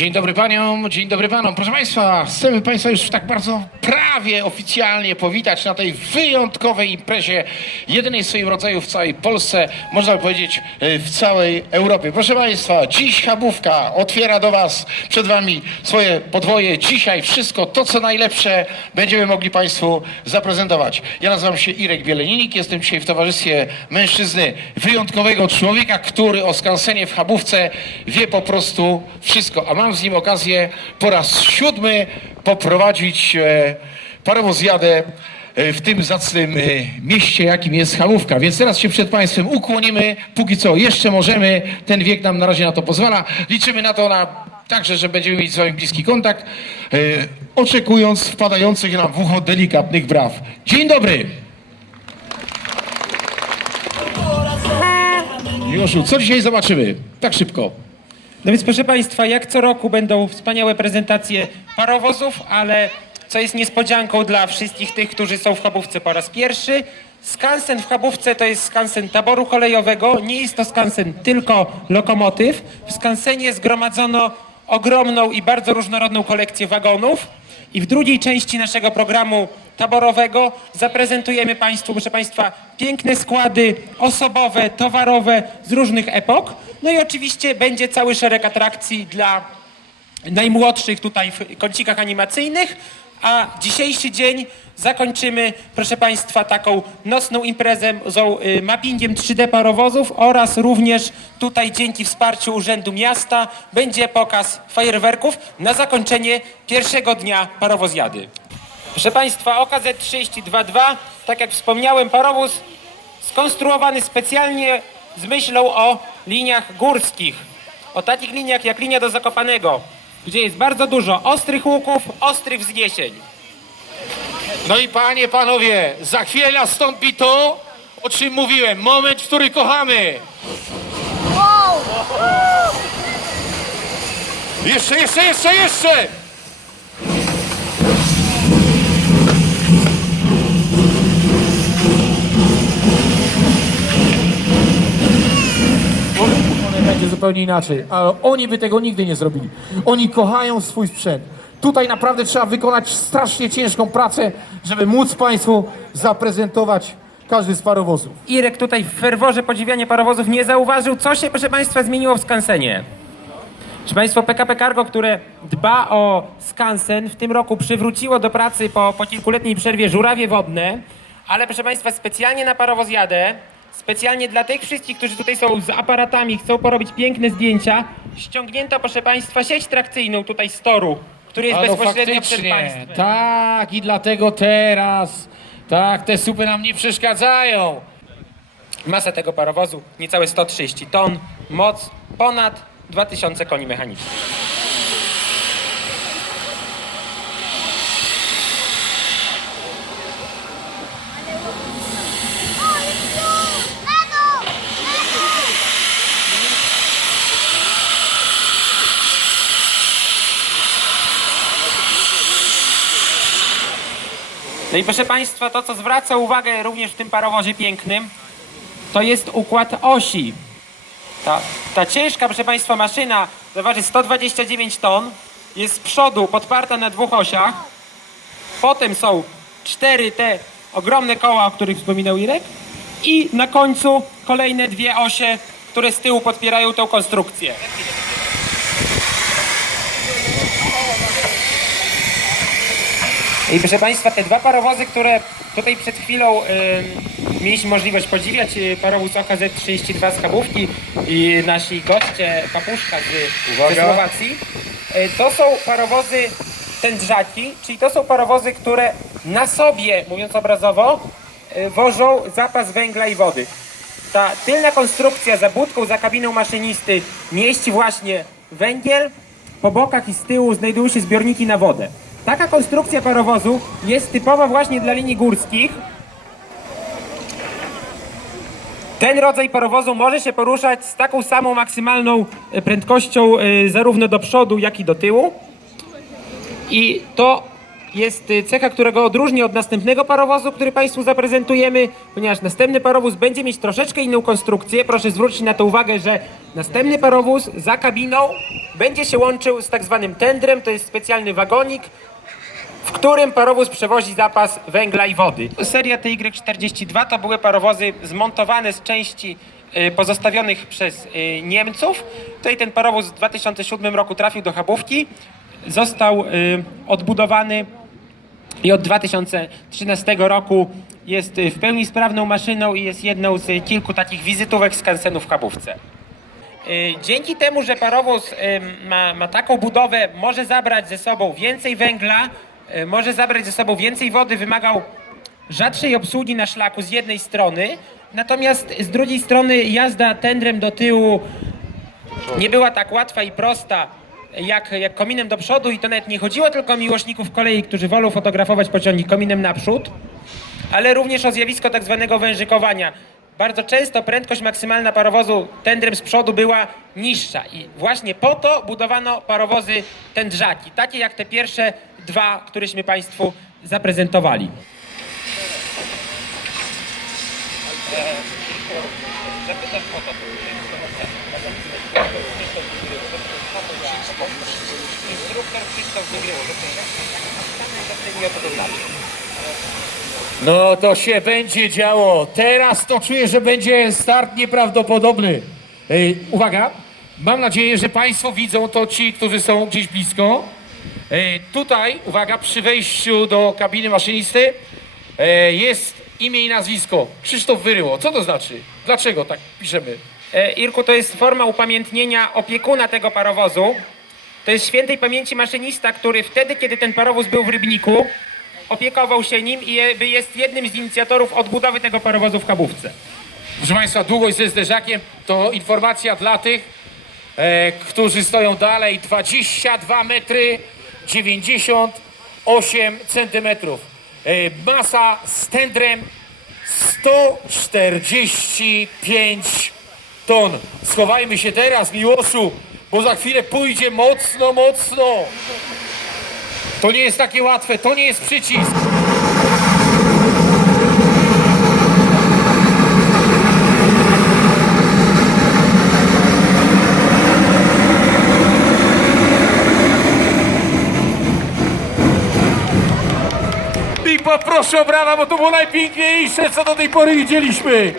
Dzień dobry paniom, dzień dobry panom. Proszę państwa, chcemy państwa już tak bardzo prawie oficjalnie powitać na tej wyjątkowej imprezie, jedynej w swoim rodzaju w całej Polsce, można by powiedzieć e, w całej Europie. Proszę państwa, dziś Chabówka otwiera do was, przed wami swoje podwoje. Dzisiaj wszystko to, co najlepsze będziemy mogli państwu zaprezentować. Ja nazywam się Irek Bieleninik, jestem dzisiaj w towarzystwie mężczyzny, wyjątkowego człowieka, który o skansenie w Chabówce wie po prostu wszystko, a mam z nim okazję po raz siódmy poprowadzić e, parowozjadę e, w tym zacnym e, mieście, jakim jest Chabówka. Więc teraz się przed Państwem ukłonimy, póki co jeszcze możemy, ten wiek nam na razie na to pozwala. Liczymy na to na Także, że będziemy mieć z Wami bliski kontakt, oczekując wpadających nam w ucho delikatnych braw. Dzień dobry! Joszu, co dzisiaj zobaczymy? Tak szybko. No więc proszę Państwa, jak co roku będą wspaniałe prezentacje parowozów, ale co jest niespodzianką dla wszystkich tych, którzy są w Chabówce po raz pierwszy, skansen w Chabówce to jest skansen taboru kolejowego, nie jest to skansen tylko lokomotyw. W skansenie zgromadzono ogromną i bardzo różnorodną kolekcję wagonów. I w drugiej części naszego programu taborowego zaprezentujemy Państwu, proszę Państwa, piękne składy osobowe, towarowe z różnych epok. No i oczywiście będzie cały szereg atrakcji dla najmłodszych tutaj w kącikach animacyjnych, a dzisiejszy dzień zakończymy, proszę Państwa, taką nocną imprezą y, mappingiem 3D parowozów oraz również tutaj dzięki wsparciu Urzędu Miasta będzie pokaz fajerwerków na zakończenie pierwszego dnia parowozjady. Proszę Państwa, OKZ 32.2, tak jak wspomniałem, parowóz skonstruowany specjalnie z myślą o liniach górskich. O takich liniach jak linia do Zakopanego, gdzie jest bardzo dużo ostrych łuków, ostrych wzniesień. No i panie, panowie, za chwilę nastąpi to, o czym mówiłem. Moment, w który kochamy. Jeszcze, jeszcze, jeszcze, jeszcze! Będzie zupełnie inaczej, ale oni by tego nigdy nie zrobili. Oni kochają swój sprzęt. Tutaj naprawdę trzeba wykonać strasznie ciężką pracę, żeby móc Państwu zaprezentować każdy z parowozów. Irek tutaj w ferworze podziwiania parowozów nie zauważył, co się, proszę Państwa, zmieniło w skansenie. Proszę PKP Cargo, które dba o skansen, w tym roku przywróciło do pracy po, po kilkuletniej przerwie żurawie wodne, ale proszę Państwa, specjalnie na parowozjadę, specjalnie dla tych wszystkich, którzy tutaj są z aparatami, chcą porobić piękne zdjęcia, ściągnięto, proszę Państwa, sieć trakcyjną tutaj z toru, który jest A no bezpośrednio przed faktycznie, Państwem. tak i dlatego teraz, tak, te supy nam nie przeszkadzają. Masa tego parowozu niecałe 130 ton, moc ponad 2000 koni mechanicznych. No i proszę Państwa, to co zwraca uwagę również w tym parowozie pięknym, to jest układ osi. Ta, ta ciężka, proszę Państwa, maszyna zaważy 129 ton, jest z przodu podparta na dwóch osiach, potem są cztery te ogromne koła, o których wspominał Irek i na końcu kolejne dwie osie, które z tyłu podpierają tą konstrukcję. I proszę Państwa, te dwa parowozy, które tutaj przed chwilą y, mieliśmy możliwość podziwiać, y, parowóz OKZ-32 z Chabówki i nasi goście Papuszka z, ze Uwaga. Słowacji, y, to są parowozy tędrzaki, czyli to są parowozy, które na sobie, mówiąc obrazowo, y, wożą zapas węgla i wody. Ta tylna konstrukcja za budką, za kabiną maszynisty mieści właśnie węgiel, po bokach i z tyłu znajdują się zbiorniki na wodę. Taka konstrukcja parowozu jest typowa właśnie dla linii górskich. Ten rodzaj parowozu może się poruszać z taką samą maksymalną e, prędkością e, zarówno do przodu, jak i do tyłu. I to jest y, cecha, która go odróżni od następnego parowozu, który Państwu zaprezentujemy, ponieważ następny parowóz będzie mieć troszeczkę inną konstrukcję. Proszę zwrócić na to uwagę, że następny parowóz za kabiną będzie się łączył z tak zwanym tendrem, to jest specjalny wagonik, w którym parowóz przewozi zapas węgla i wody. Seria TY-42 to były parowozy zmontowane z części y, pozostawionych przez y, Niemców. Tutaj ten parowóz w 2007 roku trafił do Chabówki, został y, odbudowany i od 2013 roku jest w pełni sprawną maszyną i jest jedną z kilku takich wizytówek skansenu w Chabówce. Dzięki temu, że parowóz ma, ma taką budowę, może zabrać ze sobą więcej węgla, może zabrać ze sobą więcej wody, wymagał rzadszej obsługi na szlaku z jednej strony, natomiast z drugiej strony jazda tendrem do tyłu nie była tak łatwa i prosta jak, jak kominem do przodu i to nawet nie chodziło tylko o miłośników kolei, którzy wolą fotografować pociągi kominem naprzód, ale również o zjawisko tak zwanego wężykowania. Bardzo często prędkość maksymalna parowozu tendrem z przodu była niższa i właśnie po to budowano parowozy tędrzaki, takie jak te pierwsze dwa, któreśmy Państwu zaprezentowali. No to się będzie działo. Teraz to czuję, że będzie start nieprawdopodobny. Ej, uwaga, mam nadzieję, że Państwo widzą to ci, którzy są gdzieś blisko. Ej, tutaj, uwaga, przy wejściu do kabiny maszynisty e, jest imię i nazwisko. Krzysztof Wyryło. Co to znaczy? Dlaczego tak piszemy? E, Irku, to jest forma upamiętnienia opiekuna tego parowozu. To jest świętej pamięci maszynista, który wtedy, kiedy ten parowóz był w Rybniku, opiekował się nim i jest jednym z inicjatorów odbudowy tego parowozu w Kabówce. Proszę Państwa, długość ze zderzakiem to informacja dla tych, e, którzy stoją dalej. 22 metry 98 centymetrów. E, masa z tendrem 145 ton. Schowajmy się teraz, Miłoszu, bo za chwilę pójdzie mocno, mocno. To nie jest takie łatwe, to nie jest przycisk. I poproszę o brawa, bo to było najpiękniejsze, co do tej pory widzieliśmy.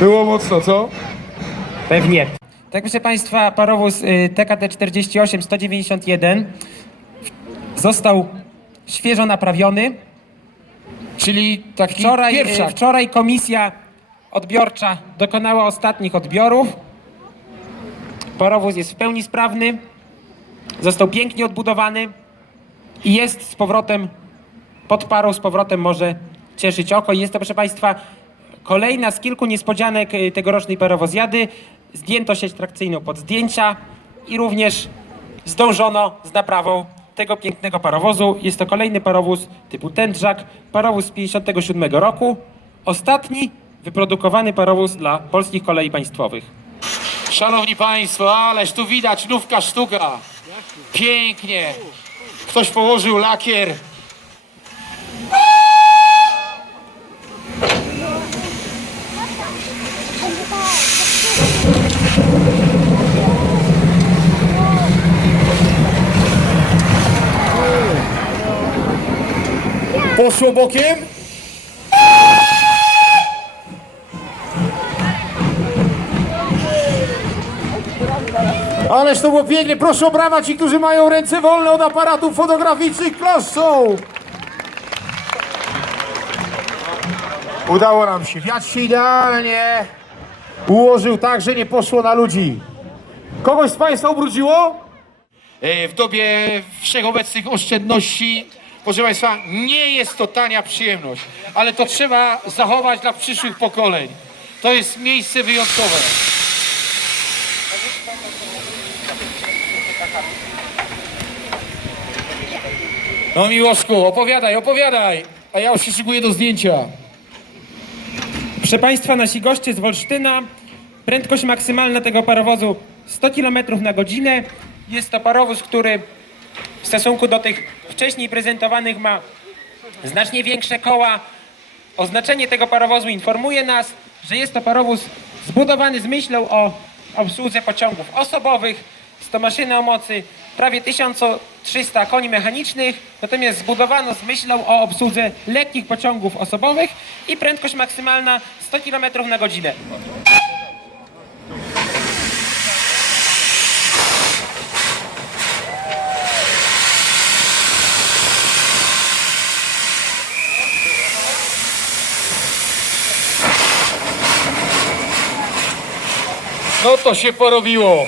Było mocno, co? Pewnie. Tak, proszę Państwa, parowóz y, TKT 48 191 został świeżo naprawiony. Czyli taki Wczoraj, pierwsza. e, wczoraj komisja odbiorcza dokonała ostatnich odbiorów. Parowóz jest w pełni sprawny, został pięknie odbudowany i jest z powrotem pod parą, z powrotem może cieszyć oko. Jest to, proszę Państwa, kolejna z kilku niespodzianek e, tegorocznej parowozjady. Zdjęto sieć trakcyjną pod zdjęcia i również zdążono z naprawą tego pięknego parowozu. Jest to kolejny parowóz typu Tędrzak, parowóz z 57 roku. Ostatni wyprodukowany parowóz dla polskich kolei państwowych. Szanowni Państwo, ależ tu widać nówka sztuka. Pięknie. Ktoś położył lakier. Poszło bokiem? Ależ to było pięknie. Proszę o brawa ci, którzy mają ręce wolne od aparatów fotograficznych. Proszę. Udało nam się. Wiatr się idealnie ułożył tak, że nie poszło na ludzi. Kogoś z Państwa ubrudziło? E, W dobie wszechobecnych oszczędności, proszę Państwa, nie jest to tania przyjemność, ale to trzeba zachować dla przyszłych pokoleń. To jest miejsce wyjątkowe. No Miłoszku, opowiadaj, opowiadaj, a ja już się szykuję do zdjęcia. Proszę Państwa, nasi goście z Wolsztyna Prędkość maksymalna tego parowozu 100 km na godzinę. Jest to parowóz, który w stosunku do tych wcześniej prezentowanych ma znacznie większe koła. Oznaczenie tego parowozu informuje nas, że jest to parowóz zbudowany z myślą o obsłudze pociągów osobowych. Jest to maszyna o mocy prawie 1300 koni mechanicznych, natomiast zbudowano z myślą o obsłudze lekkich pociągów osobowych i prędkość maksymalna 100 km na godzinę. No to się porobiło.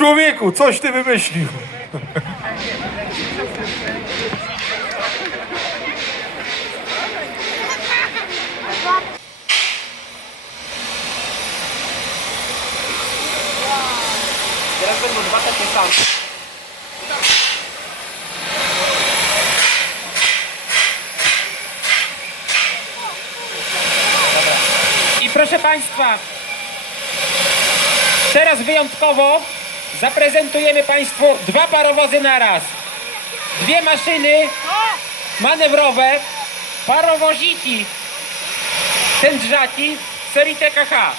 Człowieku, coś ty wymyślił. Teraz będą dwa takie same. Proszę Państwa, teraz wyjątkowo zaprezentujemy Państwu dwa parowozy na raz. Dwie maszyny manewrowe, parowoziki tędrzaki serii TKH.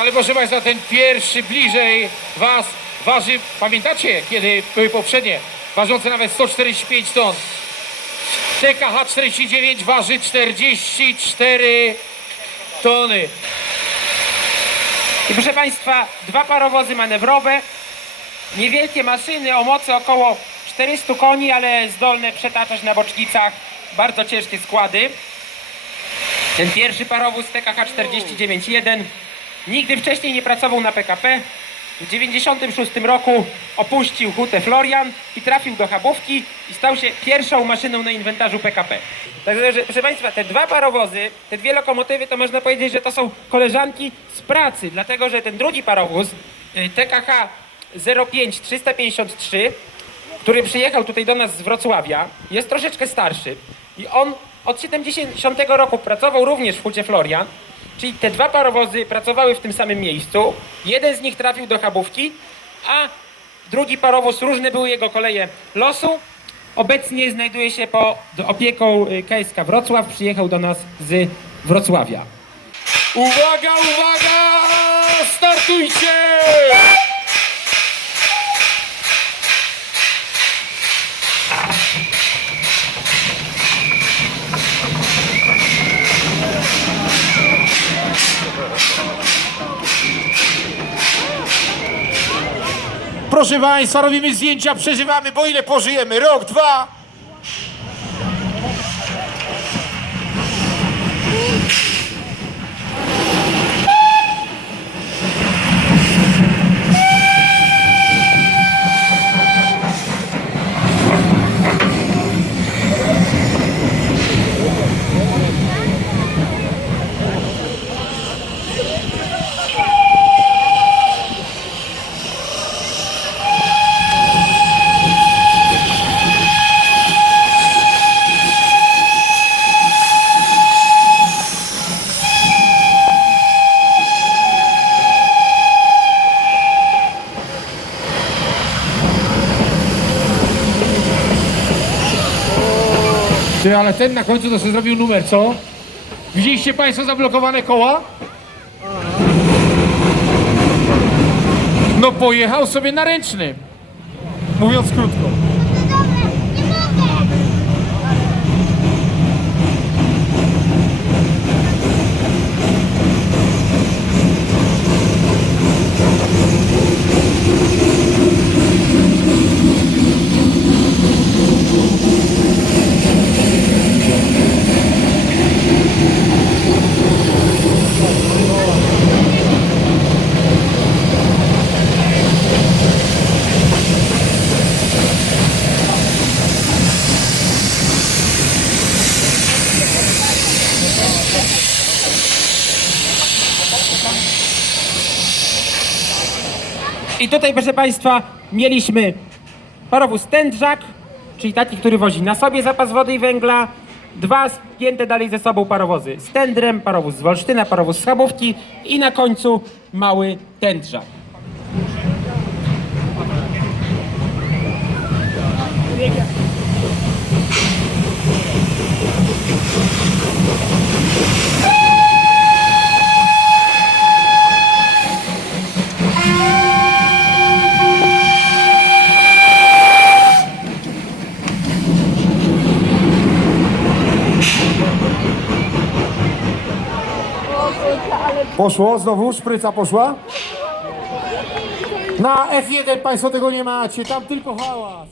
Ale proszę Państwa, ten pierwszy bliżej Was waży, pamiętacie, kiedy były poprzednie, ważące nawet 145 ton. TKH 49 waży 44 tony. I proszę Państwa, dwa parowozy manewrowe, niewielkie maszyny o mocy około 400 koni, ale zdolne przetaczać na bocznicach bardzo ciężkie składy. Ten pierwszy parowóz TKH 49.1 nigdy wcześniej nie pracował na PKP. W 1996 roku opuścił hutę Florian i trafił do Chabówki i stał się pierwszą maszyną na inwentarzu PKP. Także, że, proszę Państwa, te dwa parowozy, te dwie lokomotywy, to można powiedzieć, że to są koleżanki z pracy, dlatego że ten drugi parowóz, y, TKH 05 353, który przyjechał tutaj do nas z Wrocławia, jest troszeczkę starszy i on od 70 roku pracował również w hucie Florian, czyli te dwa parowozy pracowały w tym samym miejscu. Jeden z nich trafił do Chabówki, a drugi parowóz, różne były jego koleje losu. Obecnie znajduje się pod opieką y, KSK Wrocław, przyjechał do nas z Wrocławia. Uwaga, uwaga! Startujcie! Proszę Państwa, robimy zdjęcia, przeżywamy, bo ile pożyjemy? Rok, dwa. Ale ten na końcu to sobie zrobił numer, co? Widzieliście Państwo zablokowane koła? No pojechał sobie na ręcznym. Mówiąc krótko. I tutaj, proszę Państwa, mieliśmy parowóz tędrzak, czyli taki, który wozi na sobie zapas wody i węgla, dwa spięte dalej ze sobą parowozy z tędrem, parowóz z Wolsztyna, parowóz z Chabówki i na końcu mały tędrzak. Poszło znowu, szpryca poszła. Na F1 Państwo tego nie macie, tam tylko hałas.